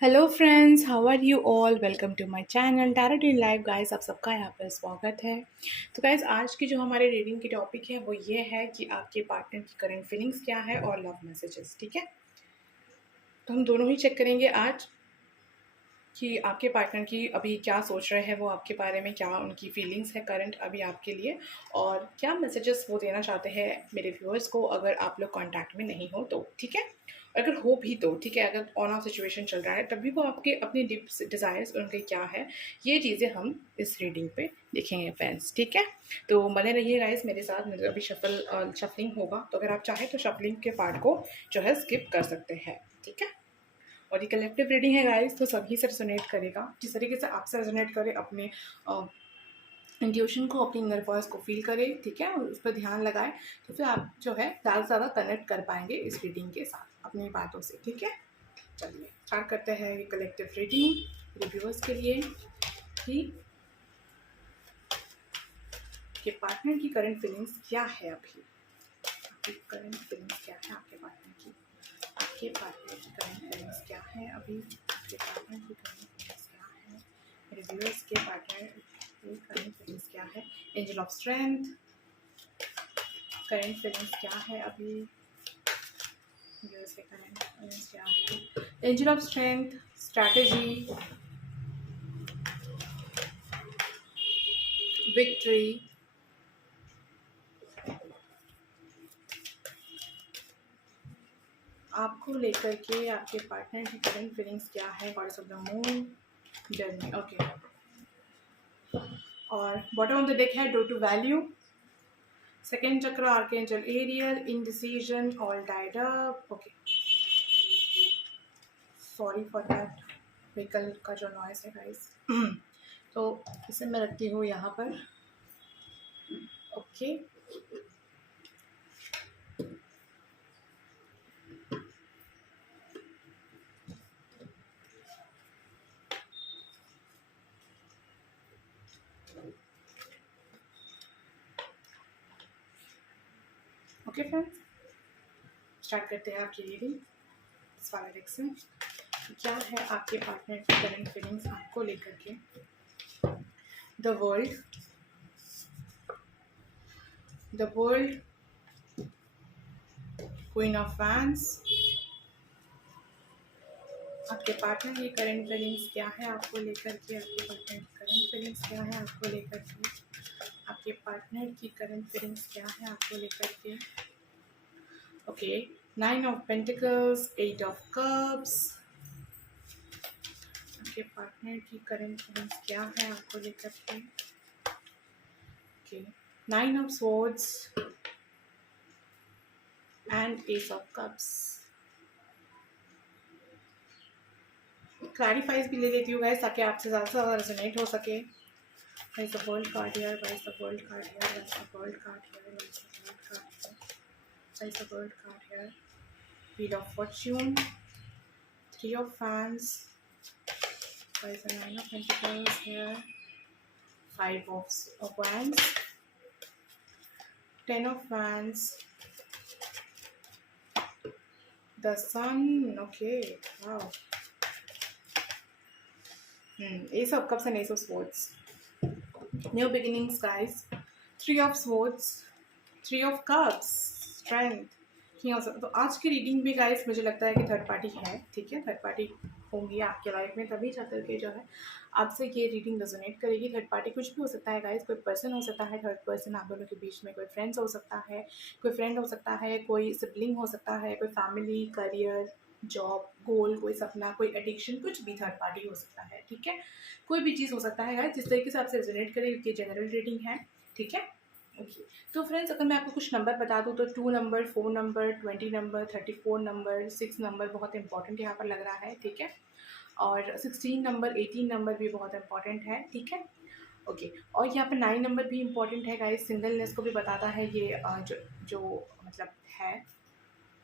Hello friends, how are you all. Welcome to my channel direct in live. Guys, आप सबका यहाँ पर स्वागत है। तो गाइस, आज की जो हमारे रीडिंग की टॉपिक है वो ये है कि आपके पार्टनर की करंट फीलिंग्स क्या है और लव मैसेजेस। ठीक है, तो हम दोनों ही चेक करेंगे आज कि आपके पार्टनर की अभी क्या सोच रहे हैं वो आपके बारे में, क्या उनकी फीलिंग्स है करंट अभी आपके लिए, और क्या मैसेजेस वो देना चाहते हैं मेरे व्यूअर्स को अगर आप लोग कांटेक्ट में नहीं हो तो। ठीक है, अगर हो भी तो ठीक है, अगर ऑन ऑफ सिचुएशन चल रहा है तब भी वो आपके अपनी डीप डिज़ायर्स उनके क्या है, ये चीज़ें हम इस रीडिंग पे देखेंगे फ्रेंड्स। ठीक है, तो बने रहिए गाइस मेरे साथ। मेरे अभी शफलिंग होगा, तो अगर आप चाहें तो शफलिंग के पार्ट को जो है स्किप कर सकते हैं। ठीक है, और ये कलेक्टिव रीडिंग है गाइस, तो सभी से रेजोनेट करेगा। जिस तरीके से आपसे रेजोनेट करे, अपने इंट्यूशन को, अपनी इनर वॉइस को फील करें, ठीक है, और उस पर ध्यान लगाएं, तो फिर आप जो है ज़्यादा से ज़्यादा कनेक्ट कर पाएंगे इस रीडिंग के साथ अपनी बातों से। ठीक है, चलिए स्टार्ट करते हैं ये कलेक्टिव रीडिंग रिव्यूअर्स के लिए कि आपके पार्टनर की करंट फीलिंग्स क्या है। अभी आपकी करंट फीलिंग्स क्या है आपके पार्टनर की, आपके पार्टनर की करंट फीलिंग्स क्या है अभी, आपके पार्टनर की करंट फीलिंग्स क्या है, मेरे व्यूअर्स के पार्टनर की करंट फीलिंग्स क्या है। Angel of strength, current feelings क्या है अभी, व्यूअर्स के करंट फीलिंग्स क्या है। Angel of strength, strategy, victory, आपको लेकर के आपके पार्टनर की करंट फीलिंग्स क्या है। Goddess of the moon, journey. Okay, और बॉटम ऑफ द डेक है due to value, second chakra archangel Ariel, indecision, all tied up. Okay, sorry for that vehicle का जो नॉइस है गाइस। तो इसे मैं रखती हूँ यहाँ पर। ओके, ओके फ्रेंड्स, स्टार्ट करते हैं आपकी रीडिंग इस वाले डेक से। क्या है आपके पार्टनर की करंट फीलिंग्स आपको लेकर के। The world, the world, queen of fans. आपके पार्टनर की करंट फीलिंग्स क्या है आपको लेकर के, आपके पार्टनर की करंट फीलिंग्स क्या है आपको लेकर के, आपके पार्टनर की करंट फीलिंग्स क्या है आपको लेकर के। Okay, nine of pentacles, eight of cups. आपके पार्टनर की करंट फीलिंग्स क्या है आपको लेकर के। Okay, nine of swords and ace of cups. Clarifies भी ले लेती हूँ गाइस, ताकि आपसे ज़्यादा से ज़्यादा रेजोनेट हो सके। Why is the world card here? Why is the world card here? Why is the world card here? Why is the world card here? Why is the world card here? Wheel of Fortune, Three of Fans. Why is the Nine of Pentacles here? Five of Wands, Ten of Wands, the Sun. Okay, wow. Ace of Cups and Ace of Swords. New beginnings, guys. Three of Swords, Three of Cups, Strength. तो आज की reading भी guys मुझे लगता है कि third party है। ठीक है, थर्ड पार्टी होंगी आपके लाइफ में, तभी जा करके जो है आपसे ये रीडिंग रेजोनेट करेगी। थर्ड पार्टी कुछ भी हो सकता है गाइस, कोई पर्सन हो सकता है थर्ड पर्सन आप दोनों के बीच में, कोई फ्रेंड्स हो सकता है, कोई फ्रेंड हो सकता है, कोई सिबलिंग हो सकता है, कोई फैमिली, करियर, जॉब, गोल, कोई सपना, कोई एडिक्शन, कुछ भी थर्ड पार्टी हो सकता है। ठीक है, कोई भी चीज़ हो सकता है गाइस, जिस तरीके से आपसे रेजोनेट करे, ये जनरल रीडिंग है। ठीक है, ओके। तो फ्रेंड्स, अगर मैं आपको कुछ नंबर बता दूँ तो 2 number, 4 number, 20 number, 34 number, 6 number बहुत इंपॉर्टेंट यहाँ पर लग रहा है। ठीक है, और 16 नंबर, 18 नंबर भी बहुत इंपॉर्टेंट है। ठीक है, ओके। और यहाँ पर 9 नंबर भी इंपॉर्टेंट है गाइस, सिंगलनेस को भी बताता है ये। जो मतलब है,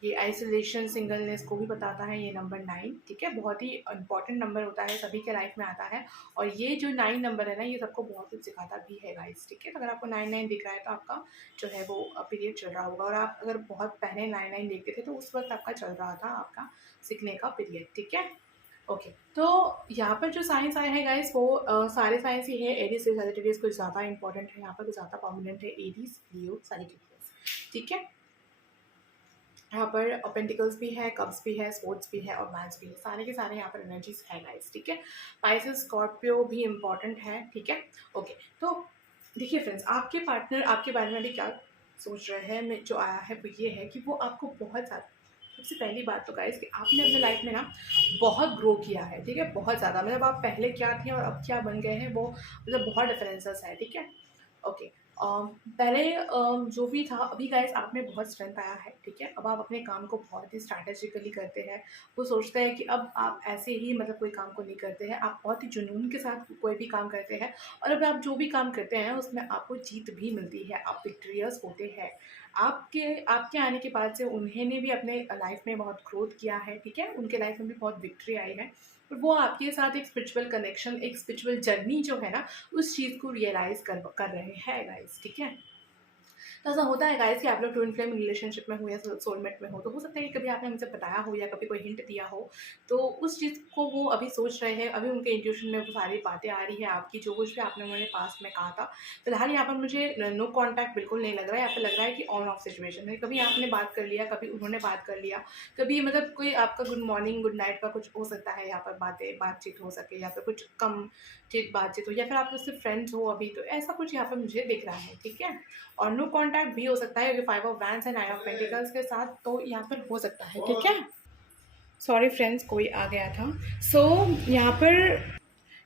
ये आइसोलेशन, सिंगलनेस को भी बताता है ये नंबर 9। ठीक है, बहुत ही इंपॉर्टेंट नंबर होता है, सभी के लाइफ में आता है। और ये जो 9 नंबर है ना, ये सबको बहुत कुछ सिखाता भी है गाइस। ठीक है, तो अगर आपको 9 दिख रहा है तो आपका जो है वो पीरियड चल रहा होगा, और आप अगर बहुत पहले 9 देखते थे तो उस वक्त आपका चल रहा था आपका सीखने का पीरियड। ठीक है, ओके, तो यहाँ पर जो साइंस आए हैं गाइस वो सारे साइंस ही है। एरीज से सैजिटेरियस कुछ ज़्यादा इंपॉर्टेंट है, यहाँ पर कुछ ज़्यादा परमानेंट है, एरीज लियो सैजिटेरियस, ठीक है। यहाँ पर पेंटिकल्स भी है, कप्स भी है, स्पोर्ट्स भी है और मैच भी है, सारे के सारे यहाँ पर एनर्जीज है गाइस, ठीक है। पाइसेस स्कॉर्पियो भी इम्पॉर्टेंट है, ठीक है। ओके, तो देखिए फ्रेंड्स, आपके पार्टनर आपके बारे में भी क्या सोच रहे हैं, जो आया है वो ये है कि वो आपको बहुत ज़्यादा, सबसे पहली बात तो गाइस कि आपने अपने लाइफ में ना बहुत ग्रो किया है, ठीक है, बहुत ज़्यादा, मतलब आप पहले क्या थे और अब क्या बन गए हैं वो मतलब बहुत डिफरेंसेस है, ठीक है। ओके, पहले जो भी था, अभी गाइस आप में बहुत स्ट्रेंथ आया है, ठीक है। अब आप अपने काम को बहुत ही स्ट्रैटेजिकली करते हैं। वो सोचते हैं कि अब आप ऐसे ही मतलब कोई काम को नहीं करते हैं, आप बहुत ही जुनून के साथ कोई भी काम करते हैं, और अब आप जो भी काम करते हैं उसमें आपको जीत भी मिलती है, आप विक्ट्रियस होते हैं। आपके आपके आने के बाद से उन्होंने भी अपने लाइफ में बहुत ग्रोथ किया है, ठीक है, उनके लाइफ में भी बहुत विक्ट्री आई है, और वो आपके साथ एक स्पिरिचुअल कनेक्शन, एक स्पिरिचुअल जर्नी जो है ना, उस चीज़ को रियलाइज़ कर रहे हैं गाइस, ठीक है। तो ऐसा होता है गाइस कि आप लोग ट्विन फ्लेम रिलेशनशिप में हो या सोलमेट में हो सकता है कि कभी आपने उनसे बताया हो या कभी कोई हिंट दिया हो, तो उस चीज़ को वो अभी सोच रहे हैं, अभी उनके इंट्यूशन में वो सारी बातें आ रही है आपकी, जो कुछ भी आपने उन्होंने पास्ट में कहा था। फिलहाल यहाँ पर मुझे नो कॉन्टैक्ट बिल्कुल नहीं लग रहा है, यहाँ पर लग रहा है कि ऑन ऑफ सिचुएशन है, कभी आपने बात कर लिया, कभी उन्होंने बात कर लिया, कभी मतलब कोई आपका गुड मॉर्निंग गुड नाइट का कुछ हो सकता है, यहाँ पर बातचीत हो सके, या फिर कुछ कम चीज बातचीत हो, या फिर आप उससे फ्रेंड्स हो अभी, तो ऐसा कुछ यहाँ पर मुझे दिख रहा है, ठीक है। और नो कॉन्टैक्ट भी हो सकता है, क्योंकि 5 of wands and 9 of pentacles के साथ, तो यहाँ पर हो सकता है, ठीक है। सॉरी फ्रेंड्स, कोई आ गया था। सो यहाँ पर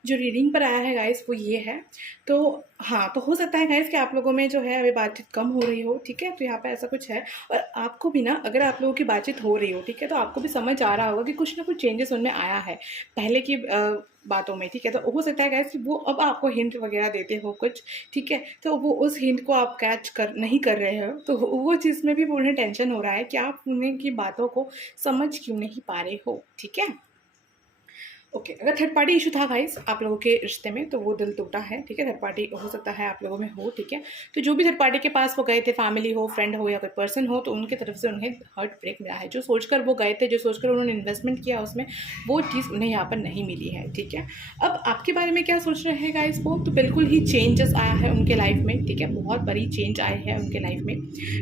जो रीडिंग पर आया है गाइस वो ये है। तो हाँ, तो हो सकता है गाइस कि आप लोगों में जो है अभी बातचीत कम हो रही हो, ठीक है, तो यहाँ पे ऐसा कुछ है। और आपको भी ना, अगर आप लोगों की बातचीत हो रही हो, ठीक है, तो आपको भी समझ आ रहा होगा कि कुछ ना कुछ चेंजेस उनमें आया है पहले की बातों में, ठीक है। तो हो सकता है गाइस कि वो अब आपको हिंट वगैरह देते हो कुछ, ठीक है, तो वो उस हिंट को आप कैच कर नहीं कर रहे हो, तो वो चीज़ में भी उन्हें टेंशन हो रहा है कि आप उन्हें की बातों को समझ क्यों नहीं पा रहे हो, ठीक है। ओके, अगर थर्ड पार्टी इशू था गाइस आप लोगों के रिश्ते में, तो वो दिल टूटा है, ठीक है। थर्ड पार्टी हो सकता है आप लोगों में हो, ठीक है। तो जो भी थर्ड पार्टी के पास वो गए थे, फैमिली हो, फ्रेंड हो या कोई पर्सन हो, तो उनकी तरफ से उन्हें हर्ट ब्रेक मिला है। जो सोचकर वो गए थे, जो सोचकर उन्होंने इन्वेस्टमेंट किया उसमें, वो चीज़ उन्हें यहाँ पर नहीं मिली है, ठीक है। अब आपके बारे में क्या सोच रहे हैं गाइस वो, तो बिल्कुल ही चेंजेस आया है उनके लाइफ में, ठीक है, बहुत बड़ी चेंज आई है उनके लाइफ में।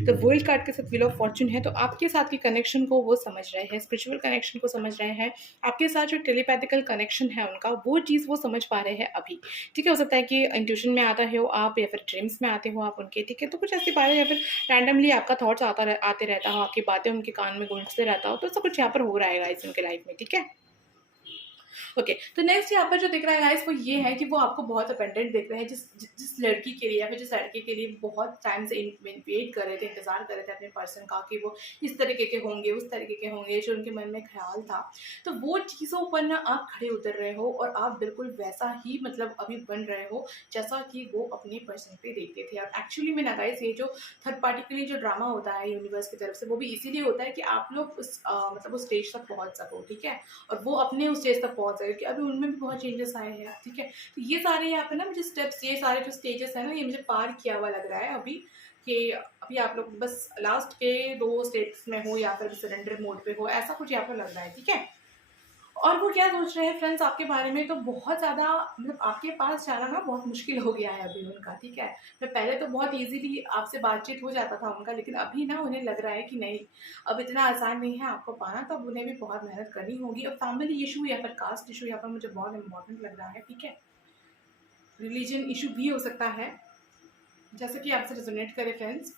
तो वर्ल्ड कार्ड के साथ व्हील ऑफ फॉर्चून है, तो आपके साथ की कनेक्शन को वो समझ रहे हैं, स्पिरिचुअल कनेक्शन को समझ रहे हैं, आपके साथ जो टेलीपैथिकल कनेक्शन है उनका, वो चीज़ वो समझ पा रहे हैं अभी, ठीक है। हो सकता है कि इंट्यूशन में आता हो आप, या फिर ड्रीम्स में आते हो आप उनके, ठीक है, तो कुछ ऐसी बातें, या फिर रैंडमली आपका थॉट्स आते रहता हो, आपकी बातें उनके कान में गूंजते रहता हो, तो ऐसा कुछ यहाँ पर हो रहा है गाइस उनके लाइफ में, ठीक है। ओके, तो नेक्स्ट यहाँ पर जो दिख रहा है गाइस वो ये है कि वो आपको बहुत अपेंडेंट दिख रहे हैं, जिस लड़की के लिए या फिर जिस लड़के के लिए बहुत टाइम से वेट कर रहे थे, इंतजार कर रहे थे अपने पर्सन का, कि वो इस तरीके के होंगे, उस तरीके के होंगे, जो उनके मन में ख्याल था, तो वो चीज़ों पर ना आप खड़े उतर रहे हो, और आप बिल्कुल वैसा ही मतलब अभी बन रहे हो जैसा कि वो अपने पर्सन पे देखते थे। आप एक्चुअली में ना गाइस, ये जो थर्ड पार्टी के लिए जो ड्रामा होता है यूनिवर्स की तरफ से, वो भी इसीलिए होता है कि आप लोग उस मतलब उस स्टेज तक पहुंच सको, ठीक है, और वो अपने उस स्टेज तक पहुंच सके, कि अभी उनमें भी बहुत चेंजेस आए हैं, ठीक है। तो ये सारे यहाँ पे ना मुझे स्टेप्स, ये सारे जो स्टेजेस है ना, ये मुझे पार किया हुआ लग रहा है अभी, कि अभी आप लोग बस लास्ट के 2 स्टेप्स में हो, या फिर सरेंडर मोड पे हो, ऐसा कुछ यहाँ पर लग रहा है, ठीक है। और वो क्या सोच रहे हैं फ्रेंड्स आपके बारे में, तो बहुत ज़्यादा मतलब आपके पास जाना ना बहुत मुश्किल हो गया है अभी उनका, ठीक है। मैं पहले तो बहुत इजीली आपसे बातचीत हो जाता था उनका, लेकिन अभी ना उन्हें लग रहा है कि नहीं, अब इतना आसान नहीं है आपको पाना, तो अब उन्हें भी बहुत मेहनत करनी होगी। और फैमिली इशू या फिर कास्ट इशू यहाँ पर मुझे बहुत इंपॉर्टेंट लग रहा है, ठीक है। रिलीजन इशू भी हो सकता है, जैसे कि आपसे रेजोनेट करे फ्रेंड्स।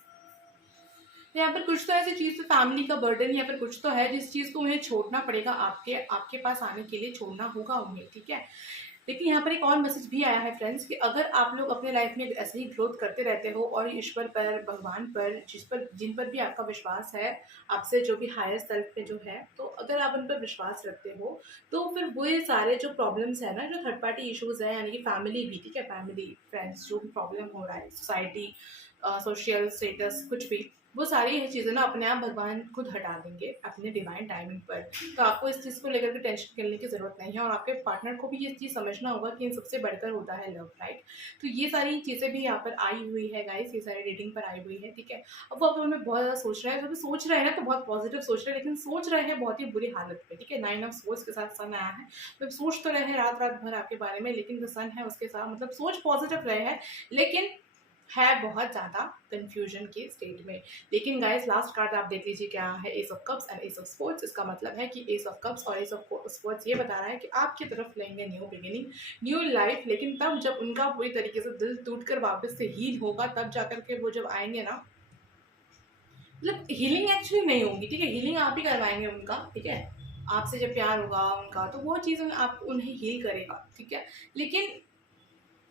तो यहाँ पर कुछ तो ऐसी चीज़, तो फैमिली का बर्डन या फिर कुछ तो है जिस चीज़ को उन्हें छोड़ना पड़ेगा, आपके आपके पास आने के लिए छोड़ना होगा उन्हें, ठीक है। लेकिन यहाँ पर एक और मैसेज भी आया है फ्रेंड्स, कि अगर आप लोग अपने लाइफ में ऐसे ही ग्रोथ करते रहते हो, और ईश्वर पर, भगवान पर, जिन पर भी आपका विश्वास है, आपसे जो भी हायर सेल्फ पे जो है, तो अगर आप उन पर विश्वास रखते हो, तो फिर वो ये सारे जो प्रॉब्लम्स है ना, जो थर्ड पार्टी इशूज़ हैं, यानी कि फैमिली भी, ठीक है, फैमिली फ्रेंड्स जो भी प्रॉब्लम हो रहा है, सोसाइटी, सोशल स्टेटस, कुछ भी, वो सारी चीज़ें ना अपने आप भगवान खुद हटा देंगे अपने डिवाइन टाइमिंग पर। तो आपको इस चीज़ को लेकर के टेंशन करने की ज़रूरत नहीं है, और आपके पार्टनर को भी ये चीज़ समझना होगा कि इन सबसे बढ़कर होता है लव, राइट। तो ये सारी चीज़ें भी यहाँ पर आई हुई है गाइस, ये सारी रीडिंग पर आई हुई है, ठीक है। अब वो अपने में बहुत ज़्यादा सोच रहे हैं, जब सोच रहे हैं ना तो बहुत पॉजिटिव सोच रहे हैं, लेकिन सोच रहे हैं बहुत ही बुरी हालत में, ठीक है। 9 ऑफ सोर्स के साथ सन आया है, मतलब सोच तो रहे हैं रात रात भर आपके बारे में, लेकिन जो सन है उसके साथ मतलब सोच पॉजिटिव रहे हैं, लेकिन है बहुत ज़्यादा कंफ्यूजन के स्टेट में। लेकिन गाइस लास्ट कार्ड आप देख लीजिए क्या है, S of cups and ace of sports. इसका मतलब है कि एस ऑफ कप्स और एस ऑफ स्पोर्ट्स ये बता रहा है कि आपकी तरफ लेंगे न्यू बिगिनिंग, न्यू लाइफ, लेकिन तब जब उनका पूरी तरीके से दिल टूटकर वापस से हील होगा, तब जाकर के वो जब आएंगे ना, मतलब हीलिंग एक्चुअली नहीं होगी, ठीक है, हीलिंग आप ही करवाएंगे उनका, ठीक है। आपसे जब प्यार होगा उनका तो वो चीज़ आप उन्हें हील करेगा, ठीक है। लेकिन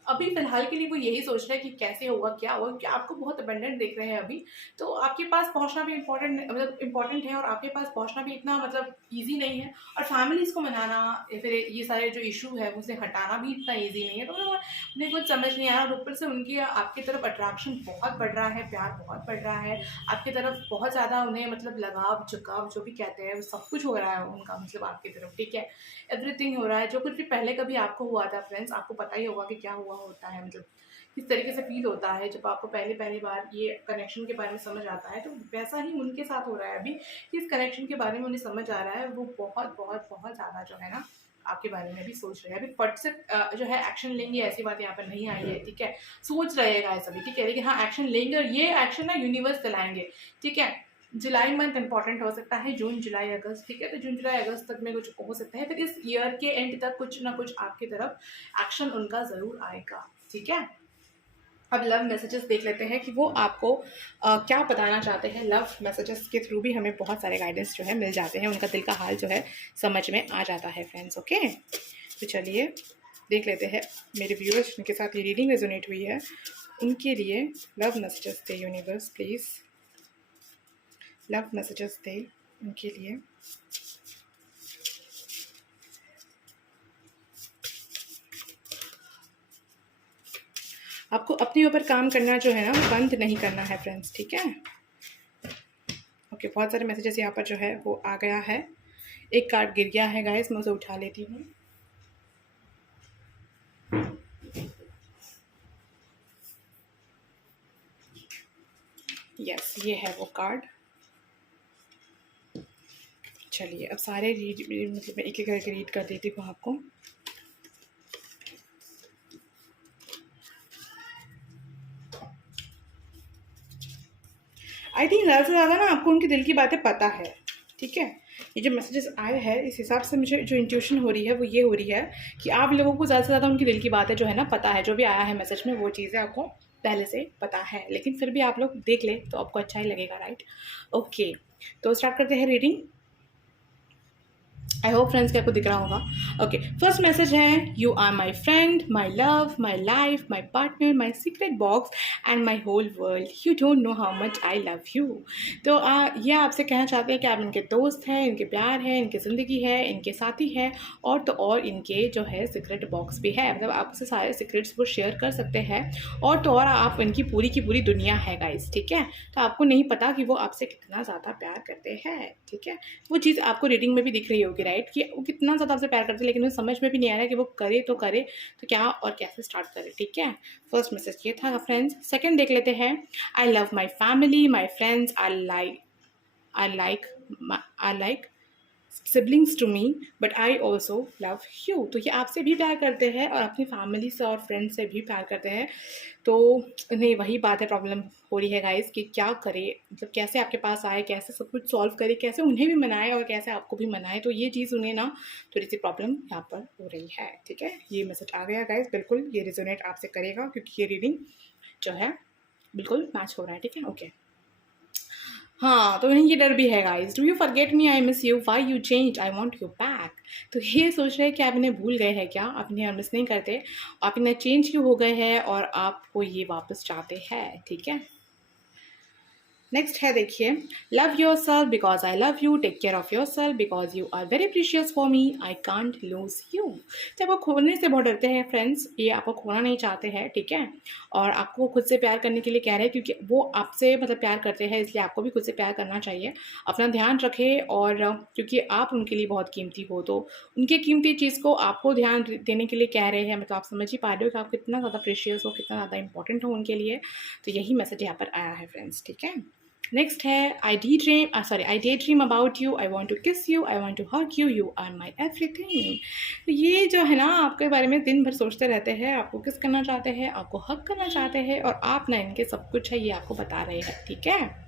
अभी फिलहाल के लिए वो यही सोच रहे हैं कि कैसे होगा, क्या होगा, क्या आपको बहुत अबेंडेंट देख रहे हैं अभी। तो आपके पास पहुंचना भी इम्पोर्टेंट है, और आपके पास पहुंचना भी इतना मतलब ईजी नहीं है, और फैमिलीज को मनाना या फिर ये सारे जो इशू है उसे हटाना भी इतना ईजी नहीं है। तो मतलब उन्हें कुछ समझ नहीं आ रहा, ऊपर से उनकी आपकी तरफ अट्रैक्शन बहुत बढ़ रहा है, प्यार बहुत बढ़ रहा है आपकी तरफ, बहुत ज़्यादा उन्हें मतलब लगाव झुकाव जो भी कहते हैं वो सब कुछ हो रहा है उनका, मतलब आपकी तरफ, ठीक है। एवरीथिंग हो रहा है, जो कुछ भी पहले कभी आपको हुआ था फ्रेंड्स, आपको पता ही होगा कि क्या हुआ होता है, मतलब किस तरीके से फील होता है जब आपको पहली बार ये कनेक्शन के बारे में समझ आता है। तो वैसा ही उनके साथ हो रहा है अभी, कि इस कनेक्शन के बारे में उन्हें समझ आ रहा है, वो बहुत बहुत बहुत ज़्यादा जो है ना आपके बारे में भी सोच रहे हैं। अभी फट से जो है एक्शन लेंगे ऐसी बात यहाँ पर नहीं आई है, ठीक है। सोच रहेगा ऐसा भी, ठीक है, लेकिन हाँ एक्शन लेंगे, और ये एक्शन ना यूनिवर्स चलाएंगे, ठीक है। जुलाई मंथ इंपॉर्टेंट हो सकता है, जून जुलाई अगस्त, ठीक है। तो जून जुलाई अगस्त तक में कुछ हो सकता है, फिर इस ईयर के एंड तक कुछ ना कुछ आपकी तरफ एक्शन उनका ज़रूर आएगा, ठीक है। अब लव मैसेजेस देख लेते हैं कि वो आपको क्या बताना चाहते हैं। लव मैसेजेस के थ्रू भी हमें बहुत सारे गाइडेंस जो है मिल जाते हैं, उनका दिल का हाल जो है समझ में आ जाता है फ्रेंड्स, ओके। तो चलिए देख लेते हैं मेरे व्यूअर्स जिनके साथ ये रीडिंग रेजोनेट हुई है उनके लिए लव मैसेजेस थे यूनिवर्स, प्लीज़ लव मैसेजेस थे उनके लिए। आपको अपने ऊपर काम करना जो है ना बंद नहीं करना है फ्रेंड्स, ठीक है। ओके, बहुत सारे मैसेजेस यहाँ पर जो है वो आ गया है। एक कार्ड गिर गया है गाइस, मैं उसे उठा लेती हूँ। यस, ये है वो कार्ड। चलिए अब सारे मतलब मैं एक एक करके रीड कर देती हूँ आपको। आई थिंक ज़्यादा से ज़्यादा ना आपको उनके दिल की बातें पता है, ठीक है। ये जो मैसेजेस आए हैं इस हिसाब से मुझे जो इंट्यूशन हो रही है वो ये हो रही है कि आप लोगों को ज़्यादा से ज़्यादा उनकी दिल की बातें जो है ना पता है, जो भी आया है मैसेज में वो चीज़ें आपको पहले से पता है, लेकिन फिर भी आप लोग देख ले तो आपको अच्छा ही लगेगा, राइट। ओके, तो स्टार्ट करते हैं रीडिंग। आई होप फ्रेंड्स कि आपको दिख रहा होगा। ओके, फर्स्ट मैसेज है, you are my friend, my love, my life, my partner, my secret box and my whole world, you don't know how much I love you. तो ये आपसे कहना चाहते हैं कि आप इनके दोस्त हैं, इनके प्यार है, इनकी ज़िंदगी है, इनके साथी है, और तो और इनके जो है सीक्रेट बॉक्स भी है, मतलब आपसे सारे सीक्रेट्स वो शेयर कर सकते हैं, और तो और आप इनकी पूरी की पूरी दुनिया है गाइस, ठीक है। तो आपको नहीं पता कि वो आपसे कितना ज़्यादा प्यार करते हैं, ठीक है। वो चीज़ आपको रीडिंग में भी दिख रही होगी, राइट, कि वो कितना ज़्यादा आपसे प्यार करते हैं, लेकिन उन्हें समझ में भी नहीं आ रहा है कि वो करे तो क्या और कैसे स्टार्ट करे, ठीक है। फर्स्ट मैसेज ये था फ्रेंड्स। सेकंड देख लेते हैं, I love my family, my friends, I like siblings to me but I also love you. तो ये आपसे भी प्यार करते हैं और अपनी फैमिली से और फ्रेंड से भी प्यार करते हैं। तो नहीं, वही बात है, प्रॉब्लम हो रही है गाइस कि क्या करे, मतलब कैसे आपके पास आए, कैसे सब कुछ सॉल्व करे, कैसे उन्हें भी मनाए और कैसे आपको भी मनाए। तो ये चीज़ उन्हें ना थोड़ी सी प्रॉब्लम यहाँ पर हो रही है, ठीक है। ये मैसेज आ गया गाइस, बिल्कुल ये रिजोनेट आपसे करेगा क्योंकि ये रीडिंग जो है बिल्कुल मैच हो रहा है, ठीक है। ओके, हाँ, तो उन्हें ये डर भी है guys, do you forget me, I miss you, why you change, I want you back. तो ये सोच रहे हैं कि आप इन्हें भूल गए हैं क्या, आप इन्हें मिस नहीं करते, आप इन्हें चेंज क्यों हो गए हैं और आपको ये वापस चाहते हैं, ठीक है। नेक्स्ट है देखिए, love yourself because I love you, take care of yourself because you are very precious for me, I can't lose you. जब आप खोने से बहुत डरते हैं फ्रेंड्स, ये आपको खोना नहीं चाहते हैं, ठीक है, और आपको खुद से प्यार करने के लिए कह रहे हैं क्योंकि वो आपसे मतलब प्यार करते हैं, इसलिए आपको भी खुद से प्यार करना चाहिए। अपना ध्यान रखें, और क्योंकि आप उनके लिए बहुत कीमती हो, तो उनके कीमती चीज़ को आपको ध्यान देने के लिए कह रहे हैं। मतलब आप समझ ही पा रहे हो कि आप कितना ज़्यादा प्रीशियस हो, कितना ज़्यादा इंपॉर्टेंट हो उनके लिए। तो यही मैसेज यहाँ पर आया है फ्रेंड्स, ठीक है। नेक्स्ट है, I daydream about you, I want to kiss you, I want to hug you, you are my everything. तो ये जो है ना, आपके बारे में दिन भर सोचते रहते हैं, आपको किस करना चाहते हैं, आपको हग करना चाहते हैं, और आप ना इनके सब कुछ है ये आपको बता रहे हैं, ठीक है।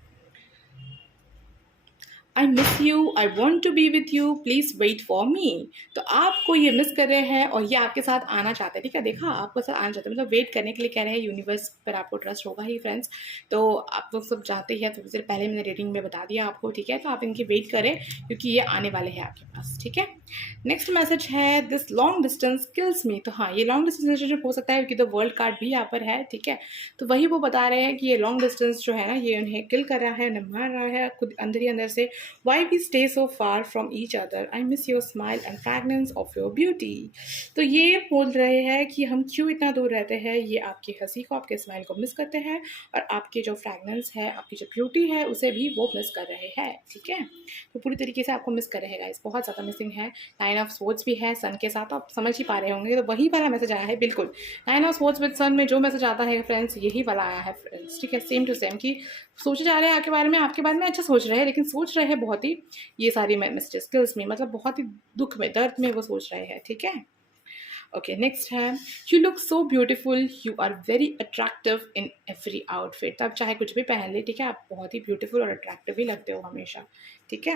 I miss you, I want to be with you, please wait for me. तो आपको ये मिस कर रहे हैं और ये आपके साथ आना चाहते हैं, ठीक है। देखा, आपके साथ आना चाहते हैं, मतलब वेट करने के लिए कह रहे हैं। यूनिवर्स पर आपको ट्रस्ट होगा ही फ्रेंड्स, तो आप लोग सब जानते ही हैं, तो फिर पहले मैंने रेटिंग में बता दिया आपको, ठीक है। तो आप इनकी वेट करें क्योंकि ये आने वाले हैं आपके पास, ठीक है। नेक्स्ट मैसेज है, दिस लॉन्ग डिस्टेंस किल्स मी। तो हाँ, ये लॉन्ग डिस्टेंस रिलेशनशिप हो सकता है क्योंकि द वर्ल्ड कार्ड भी यहाँ पर है, ठीक है। तो वही वो बता रहे हैं कि ये लॉन्ग डिस्टेंस जो है ना, ये उन्हें किल कर रहा है, उन्हें मार रहा है खुद अंदर ही अंदर से। Why we stay so far from each other? I miss your smile and fragrance of your beauty. तो ये बोल रहे हैं कि हम क्यों इतना दूर रहते हैं, ये आपकी हंसी को, आपके स्माइल को मिस करते हैं, और आपके जो फ्रैगनेंस है, आपकी जो ब्यूटी है, उसे भी वो मिस कर रहे हैं, ठीक है। तो पूरी तरीके से आपको मिस कर रहे हैं गाइस, बहुत ज़्यादा मिसिंग है। 9 ऑफ स्वॉर्ड्स भी है सन के साथ, तो आप समझ ही पा रहे होंगे। तो वही वाला मैसेज आया है बिल्कुल। 9 ऑफ स्वॉर्ड्स विद सन में जो मैसेज आता है फ्रेंड्स, यही वाला आया है फ्रेंड्स, ठीक है। सेम टू सेम कि सोचे जा रहे हैं आपके बारे में अच्छा सोच रहे हैं, लेकिन सोच रहे हैं बहुत ही ये सारी मैसेजेस स्किल्स में, मतलब बहुत ही दुख में, दर्द में वो सोच रहे हैं, ठीक है। ओके, नेक्स्ट है, you look so beautiful, you are very attractive in every outfit. तो आप चाहे कुछ भी पहन ले, ठीक है, आप बहुत ही ब्यूटीफुल और अट्रैक्टिव ही लगते हो हमेशा, ठीक है।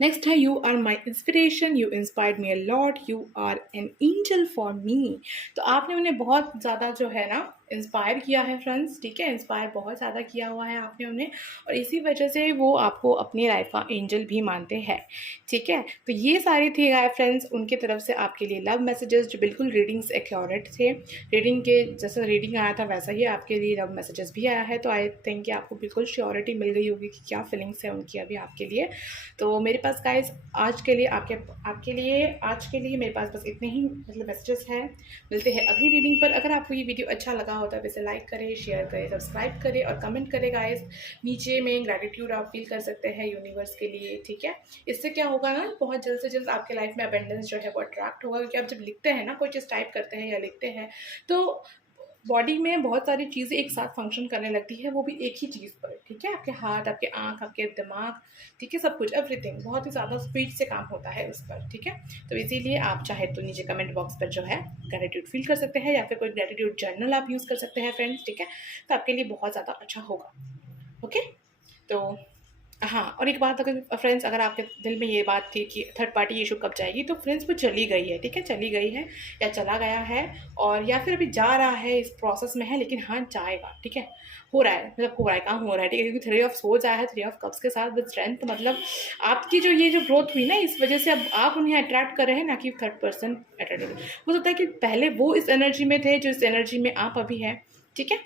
नेक्स्ट है, you are my inspiration, you inspired me a lot, you are an angel for me. तो आपने उन्हें बहुत ज़्यादा जो है ना इंस्पायर किया है फ्रेंड्स, ठीक है। इंस्पायर बहुत ज़्यादा किया हुआ है आपने उन्हें, और इसी वजह से वो आपको अपनी लाइफ का एंजल भी मानते हैं, ठीक है। तो ये सारे थे गाय फ्रेंड्स उनके तरफ से आपके लिए लव मैसेजेस, जो बिल्कुल रीडिंग्स एक्यूरेट थे। रीडिंग के जैसा रीडिंग आया था वैसा ही आपके लिए लव मैसेजेस भी आया है। तो आई थिंक कि आपको बिल्कुल श्योरिटी मिल गई होगी कि क्या फीलिंग्स है उनकी अभी आपके लिए। तो मेरे पास गाइस आज के लिए आज के लिए मेरे पास बस इतने ही मतलब मैसेजेस हैं। मिलते हैं अगली रीडिंग पर। अगर आपको ये वीडियो अच्छा लगा हो तो इसे लाइक करें, शेयर करें, सब्सक्राइब करें और कमेंट करें गाइस। नीचे में ग्रैटिट्यूड आप फील कर सकते हैं यूनिवर्स के लिए, ठीक है। इससे क्या होगा ना, बहुत जल्द से जल्द आपके लाइफ में अबेंडेंस जो है वो अट्रैक्ट होगा, क्योंकि आप जब लिखते हैं ना, कोई चीज़ टाइप करते हैं या लिखते हैं, तो बॉडी में बहुत सारी चीज़ें एक साथ फंक्शन करने लगती है, वो भी एक ही चीज़ पर, ठीक है। आपके हाथ, आपके आँख, आपके दिमाग, ठीक है, सब कुछ एवरीथिंग बहुत ही ज़्यादा स्पीड से काम होता है उस पर, ठीक है। तो इसीलिए आप चाहे तो नीचे कमेंट बॉक्स पर जो है ग्रैटिट्यूड फील कर सकते हैं, या फिर कोई ग्रैटिट्यूड जर्नल आप यूज़ कर सकते हैं फ्रेंड्स, ठीक है। तो आपके लिए बहुत ज़्यादा अच्छा होगा, ओके। तो हाँ, और एक बात, अगर फ्रेंड्स अगर आपके दिल में ये बात थी कि थर्ड पार्टी इशू कब जाएगी, तो फ्रेंड्स वो चली गई है, ठीक है, चली गई है या चला गया है, और या फिर अभी जा रहा है, इस प्रोसेस में है, लेकिन हाँ जाएगा, ठीक है। हो रहा है, मतलब हो रहा है, काम हो रहा है, ठीक है। क्योंकि 3 ऑफ सोर्ड्स आया है 3 ऑफ कप्स के साथ विद स्ट्रेंथ, तो मतलब आपकी जो ये जो ग्रोथ हुई ना, इस वजह से अब आप उन्हें अट्रैक्ट कर रहे हैं, ना कि थर्ड पर्सन अट्रैक्ट। हो सकता है कि पहले वो इस एनर्जी में थे जो इस एनर्जी में आप अभी हैं, ठीक है।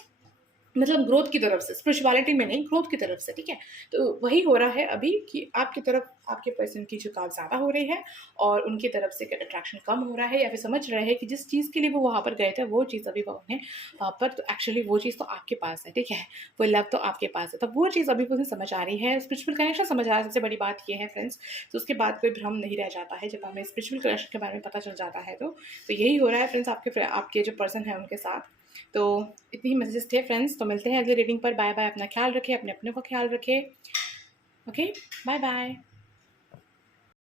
मतलब ग्रोथ की तरफ से, स्पिरिचुअलिटी में नहीं, ग्रोथ की तरफ से, ठीक है। तो वही हो रहा है अभी कि आपकी तरफ आपके पर्सन की झुकाव ज़्यादा हो रही है, और उनकी तरफ से अट्रैक्शन कम हो रहा है, या फिर समझ रहे हैं कि जिस चीज़ के लिए वो वहाँ पर गए थे वो चीज़ अभी वो उन्हें वहाँ पर, तो एक्चुअली वो चीज़ तो आपके पास है, ठीक है। वो लव तो आपके पास है, तो वो चीज़ अभी उन्हें समझ आ रही है, स्पिरिचुअल कनेक्शन समझ आ रहा है। सबसे बड़ी बात ये है फ्रेंड्स, तो उसके बाद कोई भ्रम नहीं रह जाता है जब हमें स्पिरिचुअल कनेक्शन के बारे में पता चल जाता है। तो यही हो रहा है फ्रेंड्स आपके जो पर्सन है उनके साथ। तो इतनी ही मैसेजेस थे फ्रेंड्स। तो मिलते हैं अगले रीडिंग पर। बाय बाय, अपना ख्याल रखें, अपने को ख्याल रखें, ओके, बाय बाय।